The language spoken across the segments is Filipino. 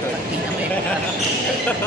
Pagkita mo yun.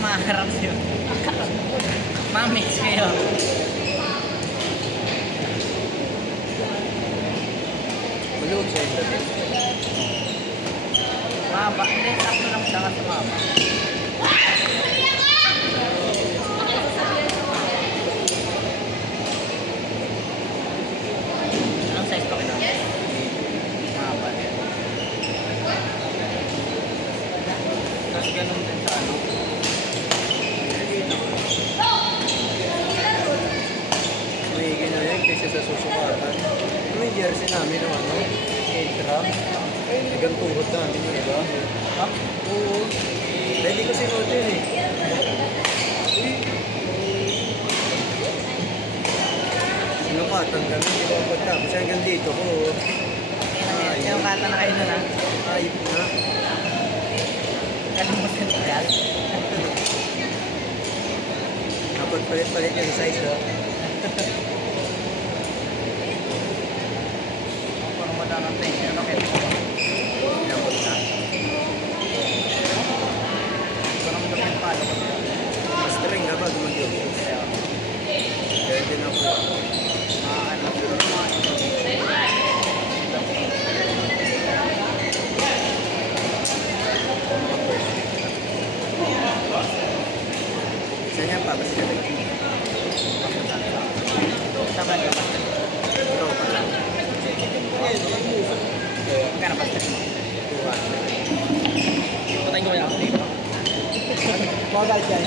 Maharap yun. Mamix kayo. Malog siya yung dati. Maba. Hindi, sakto lang siya sa maba. Anong size pa kita? Maba din. Tapos ganun din sa ano. May ginayag kasi sa susukatan. Yung jersey namin ng ano, 8 gram. Hanggang tuhod namin yung iba. Ha? Oo. Dahil ko sinuot yun eh. Sinukatan kami, di ba pagtapos hanggang dito ko. Yung kata na kayo doon ha? Ayip na. Kalimutan ko yan. Kapag palit-palit yung size no? Parang wala nang tingin. Ano kayo? Inabot na. Parang dapat palo ko. Mas string ka ba gumagyo? Kaya din ako. Isa niya pa, basta ka Tama ka ba? Ito pala. Magkano ba sa mo? Tuwa. Patayin ko ba yung dito? Mga galit yan.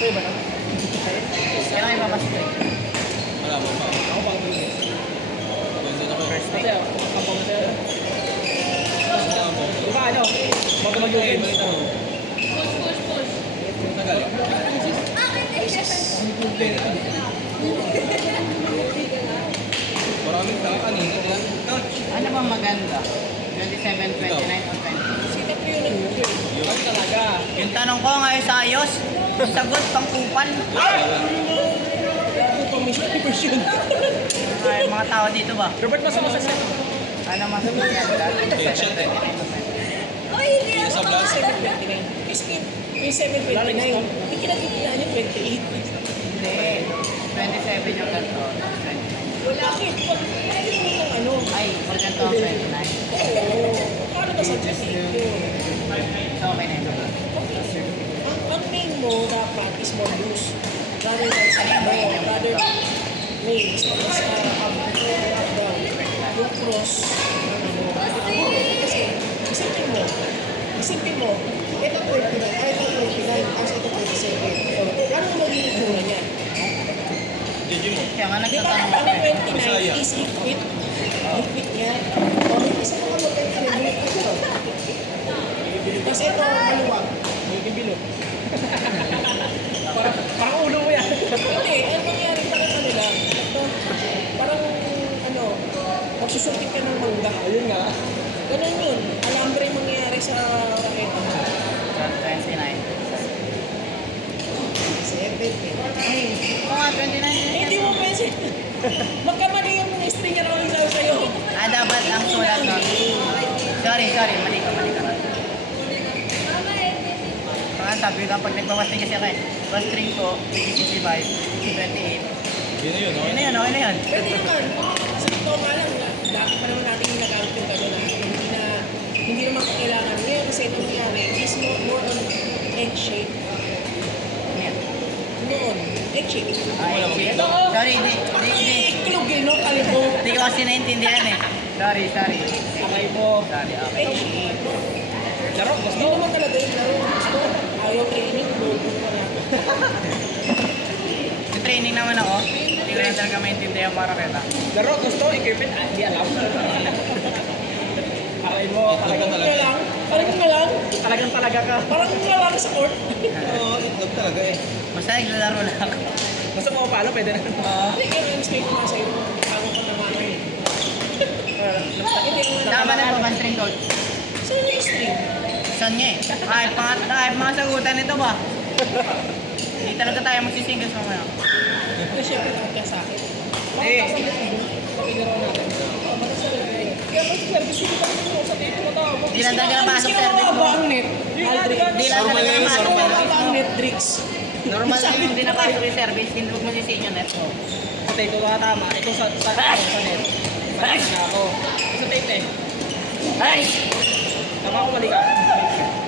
Pwede ba na? Kaya nga yung mamaster. Wala mo pa. Ako pa ako. First take. Ang pumunta. Di ba ano? Bago mag-game. Maraming tao kanina. Ano bang maganda? 27, 29, or 20? Sikat ko yun Yun talaga. Yung tanong ko ngayon sa ayos, yung sagot pang kupal. Ay, mga tao dito ba? Robert, masama sa set. Ano mas maganda? 27, 29, or 20? Ay, hindi ako. Sa blast. 729. Kasi yung 729, hindi kinagiglaan yung 28. Hindi. 27 yung ganito. Bakit? Pwede mo ng ano? Ay, for ganito ang 29. Oo. Paano ba sa GC yun? So, okay na ito. Ang main mo dapat is more loose. Rather than sa ano, rather than main is up down. Yung cross, ano, kasi isipin mo, ito 29, ay ito 29, tapos ito 27. Ano magiging itsura niya? Kaya nga Di ba nagtatanong ang ako eh. 29 is higpit? Higpit niya. O, isa ka mo 29, tapos ito, maluwag. Magiging bilog. Parang ulo mo yan. Hindi, ano nangyari pa rin kanila? Ito, parang, ano, magsusulit ka ng mangga. Ayun nga. Ganun yun. Alambre yung mangyayari sa raketa mo. 29. 7, Ay, oo nga, 29. hindi mo pwede. Magkamali yung stringer ako yung sabi sa'yo. Ah, dapat ang sulat ko. Sorry, mali ka na. Parang sabi ko, pag nagpapasting kasi ako eh, bus string ko, 65, 28. Yun na yun, no? Yun na yun. Pwede naman. Sa totoo nga lang, dati pa naman natin ginagamit yung gano'n na hindi naman kailangan. Ngayon kasi ito nangyari is more on egg shape. Yan. Noon, egg shape. Ay, Ito, sorry, hindi. iklog yun, no? Kalibo. Hindi ko kasi naintindihan eh. Sorry. Sakay mo. Sorry, okay. Egg shape. Laro, gusto. Hindi naman talaga yung laro. Gusto. Ayaw training, load mo na. Yung training naman ako, hindi ko lang talaga maintindihan para kita. Laro, gusto. Ikipit, hindi alam. Kain mo, Parang ka lang. Parang ka lang. talagang talaga ka. Parang ka lang sa court. Oo, itlog talaga eh. Basta naglalaro lang ako. Gusto mo palo, pwede na. Hindi ka rin expect ko nga sa'yo. Bago ka naman eh. Hindi nga Tama na po, string coach. Saan yung string? Saan nga eh? Kahit mga sagutan nito ba? Hindi talaga tayo magsisingles mamaya. Kaya syempre takot ka sa akin. Eh. Kaya mas service hindi ka naman mo sa dito matawag. Di lang talaga napasok service mo. ang net. Aldrich. Di lang Normal talaga yan, napasok. normal. Mababa ang net, Drix. Normal lang yung hindi napasok yung service. Hindi mo masisiin yun eh. Sa tape ko tama. Ito sa net. Mali na ako. Sa tape eh. Ay! Tama ako mali ka.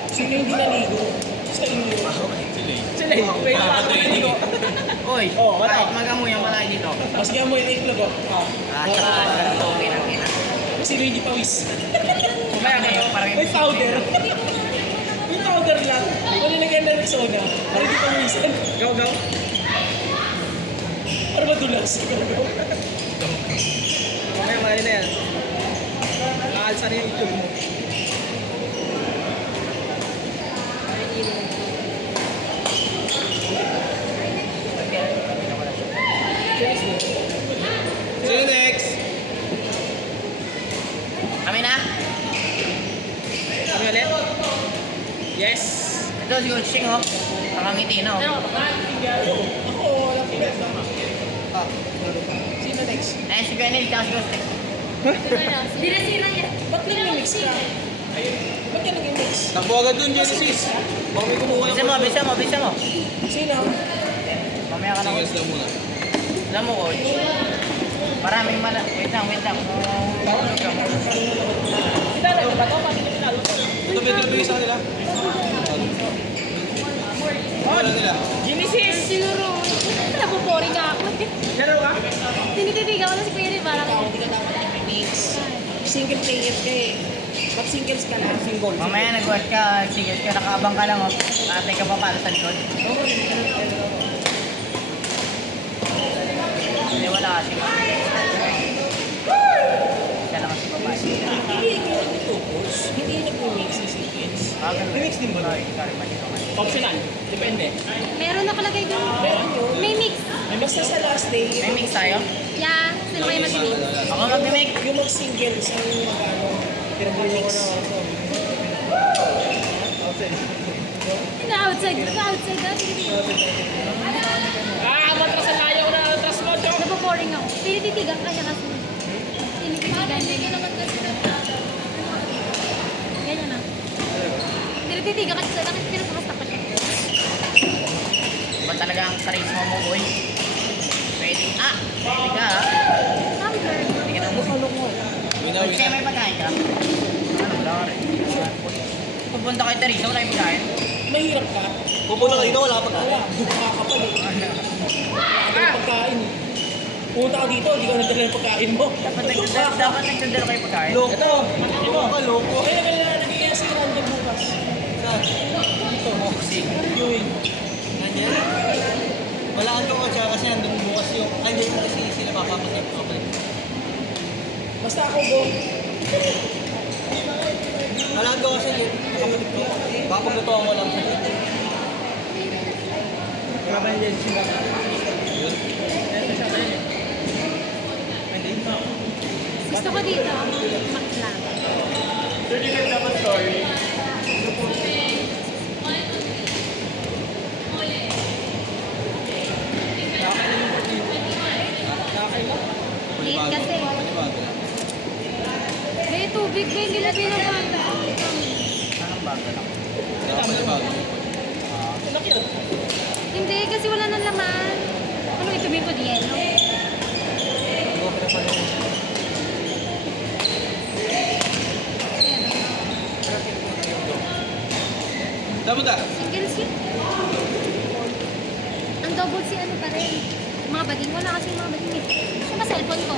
Sino yung di naligo? Sa inyo. Sila eh. Wait, ako. Uy, Oh, wala. kahit magamoy ang malay dito. Mas kaya mo yung itlog oh. Ah, okay lang yan. Sino yung di pawis? Mamaya Ano yung parang May powder. May powder lang. Wala lagyan na ng soda. Para di pawisan. Go, go. Para madulas. Mamaya mali na yan. Nakaalsa na yung itlog mo. Sino next? Kami na? Kami ulit? Yes. Ito si Coach Ching, oh. Nakangiti na, oh. Ako, walang pilat lang. Sino next? Eh, si Gwenil, tsaka si Coach Ching. Dinasira niya. Ba't nag-mix ka? Ba't ka nag-mix? Takbo agad dun, Genesis. Baka may kumuha Bisa mo, bisa mo, bisa mo. Sino? Mamaya ka na, Coach. Singles lang muna. Alam mo, Coach. Maraming Wait lang, wait lang. Pinalo ko ba ito? Paano pinalo ko? Ito, medyo bigay sa kanila. Wala nila. Genesis! Sinuro. Nabuboring nga ako. Laro ka? Tinititigan ko na si Kuya Rin. Parang, Ikaw, hindi ka dapat nag-mix. Single player ka eh. Ba't singles ka lang? Single. Mamaya nag-watch ka, sige, ka nakaabang ka lang, oh. Atay ka pa para sa likod. Hindi, wala kasi. Isa lang kasi babae. Hindi yung nag-focus. Hindi yung nag-mix sa singles. Remix din ba? Sorry, mali ka, mali. Optional. Depende. meron nakalagay doon. Meron yun. May mix. Basta sa last day, May mix tayo? Yeah. Sino kayo mag-mix? Ako mag-mix. yung mag-singles ang mag-ano, pinag-mix. Na-outside. Na-outside. Matras ang layo na. Atras mo, Chok. Nabuboring ako. Tinititigan ka niya kasi. Tinititigan. Ganyan naman kasi. Ganyan na. Tinititigan kasi sa akin. Pinagpapasta pa siya. Iba talaga ang charisma mo, boy. Pwede. Pwede ka, ha? Tumbler. Pwede ka na mo. Coach, may pagkain ka? Ano, wala ka rin. Pupunta kay Teresa, wala yung pagkain. Mahirap ka. Pupunta ka dito, wala pa Wala, buka ka pa eh. Wala ka ng pagkain. Punta ka dito, hindi ka nagdala ng pagkain mo. Dapat nagdadala kayo pagkain. Ito, loko ka, loko. Okay naman na nagiging sa random bukas. Dito mo. Yun. Ganyan. Walaan ko siya kasi nandun bukas yung... Andiyan yung kasi sila papapasip ko. Basta ako go. Walaan ko kasi yun. Kapatid ko. Papaglutuan ko lang. Grabe yan. Sila. Gusto ko dito. Maklang. Late kasi. May tubig ba? Hindi na binabata. Anong bago lang? Anak yun. Hindi, kasi wala nang laman. Ano ito ko di yelo? Dapat ah. Singles yun. Ang double si ano pa rin. Mga bading. Wala kasi mga bading eh. Saan ba cellphone ko?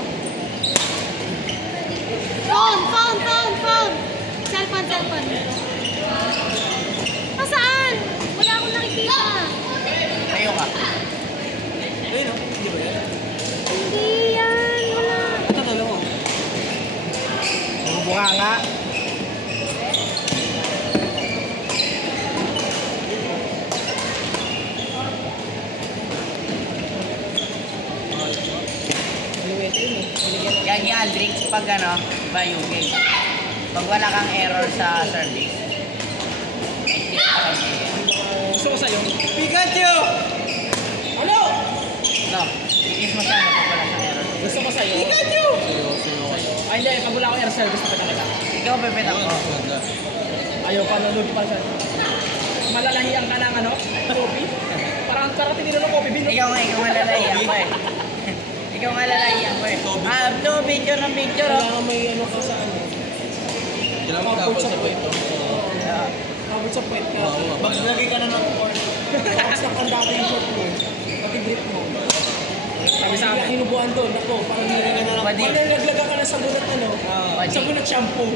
Phone! Cellphone. Saan? Wala akong nakikita. Kayo ka. Ayun o, hindi ba yan? Hindi yan. Wala. Ito dalawa. Buka nga. Aldrich pag ano, bayugin. Pag wala kang error sa service. Gusto ko sa'yo. Pikachu! Ano? No, ikis mo sana pag wala kang error. Gusto ko sa'yo. Pikachu! Ay, hindi. Pag wala akong air service, nakita kita. Ikaw pipit ako. Ayaw pa, nalulugi pa siya. Malalahian ka ng ano? Coffee? Parang tinira ng coffee bean. Ikaw nga lalahiyan ko eh. Ikaw nga lalahiyan ko eh. Ah, no, picture ng picture oh. Kailangan may ano ka sa ano. Kapag sa puwet. Yeah. Kapag sa puwet ka. Maglagay ka na ng corn. Tapos nakandata yung short mo. Pati grip mo. Sabi sa akin. Hinubuan doon. Ako, parang hindi ka na lang. Pwede. Parang naglaga ka na sa bunat ano. Pwede. Sa bunat shampoo.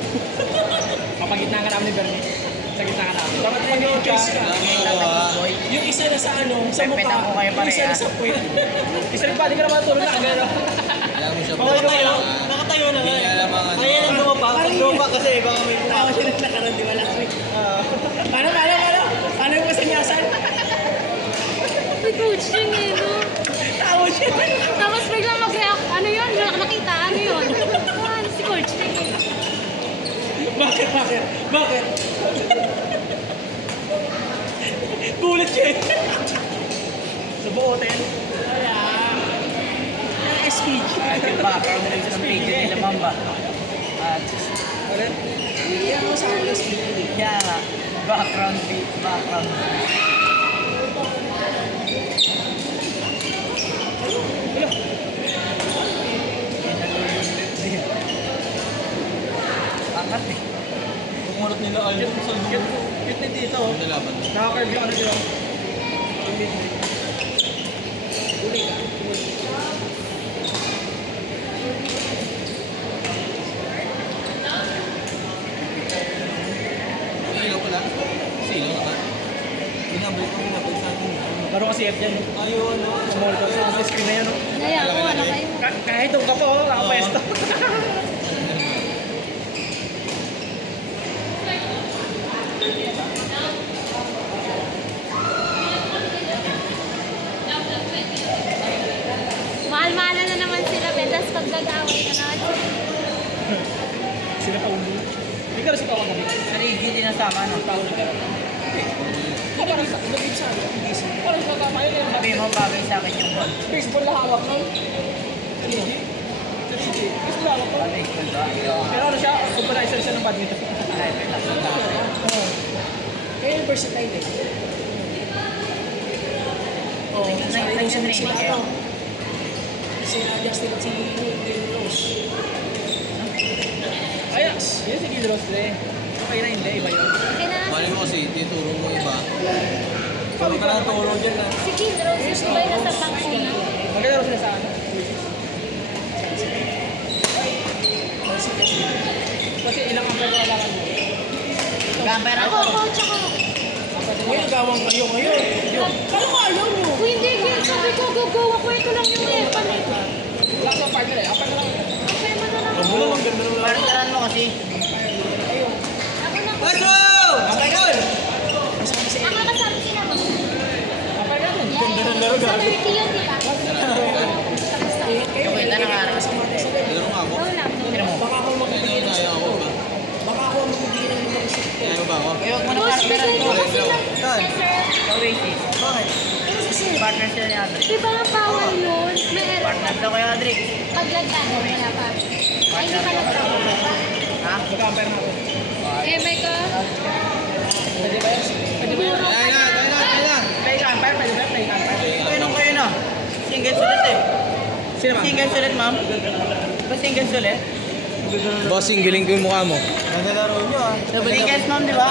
Papagitna ka namin ni Bernie. Sa gitna ka namin. Dapat mag-case ka. Ngayon lang nag-boy. Yung isa na sa ano, sa mukha. Pepetan ko kayo Yung isa na parehas. sa puwet. Isa rin pa, di ka naman tulog na kagano. Alam mo siya po. Nakatayo. Nakatayo na nga. Hindi alam ang ano. Kaya nang lumapa. Pag lumapa kasi baka may tawa siya naglakaran, di ba last week? Paano yung masanyasan? May coach yun eh, no? Tawa siya. Tapos biglang mag-react. Ano yun? Nakita, ano yun? Ah, si coach yun eh. Bakit? Gulat siya eh. Sa buo hotel. Wala. Yung SPG. Yung background ng isang video nila Mamba. At Hindi ako sa akin SPG. kaya nga, background. Angat eh. Pumunot nila ayun sa dulo. Cute na dito. oh. Nalaban. Naka-curve yung ano dito. Ilaw pala. Silo naman. Binabalik sa akin. Laro kasi F dyan. Ayaw ano. Small dogs. Sa screen na yan. oh. Naya ako, ano kayo? Kahit doon ka po, nakapwesto. Mahal-mahalan na naman sila, Betas, pag nag-away na naman. Sila pa ulo. Hindi ka rin sa tawag kami. Sarigi din ang sama, no? Tawag ka rin. Parang lagay sa akin. Hindi sa Parang sa tama yun. Sabi mo, bagay sa akin yung ball. Baseball na hawak nun. 3G. Baseball na hawak nun. Bagay ko ba? Pero ano siya, supervisor siya ng badminton. Ay, wait lang. Kaya yung versatile eh. Oh, Nag-training kayo? Sinadjust nila si Glenn Rose. Ay, yun si Gilros eh. Okay na hindi, iba yun. Okay na Mali mo kasi, tituro mo iba. Sabi ka lang turo dyan na. si Kid Rose, yung iba yung nasa pangkuna. Maganda sila sa ano. Kasi ilang ampere na lang mo. Gamper Ako, ako. coach ako. Ngayon, nagawang kayo ngayon. Kala ko ayaw nyo. Kung hindi, sabi ko, go, ako ito lang yung weapon eh. Wala sa partner eh. Apart na lang. Okay mo na lang. Ang ganda ng Partaran mo kasi. Ako na po. Let's go! Second! Ang makasama sila mo. Apart na lang. Ganda ng laro, sa 30 yun, di ba? Yung kita nangarap. Laro nga ako. Oo lang. Baka ako magbibigay ng Ayaw ako ba? Baka ako ang magbibigay ng limang isip. Ayaw ba ako? Kaya huwag mo na Coach, partneran bigay ko. ko kasi ng Saan? sir. Sa Oasis. Bakit? Partner sila ni Adric. Di ba ang power nun? May error. Partner daw kay Adric. Pag lagano, wala pa. Ay, hindi pa nagtrabaho. Ha? Magka-ampere na ako. Eh, may ka? Pwede ba yun? Pwede ba yun? Tayo na. Play ka ampere, pwede ba? Play ka ampere. Kayo na. Single sulit eh. Sino ma'am? Single sulit, ma'am. Ba single sulit? Bossing, giling ko yung mukha mo. Naglalaro nyo ah. Double singles, ma'am, di ba?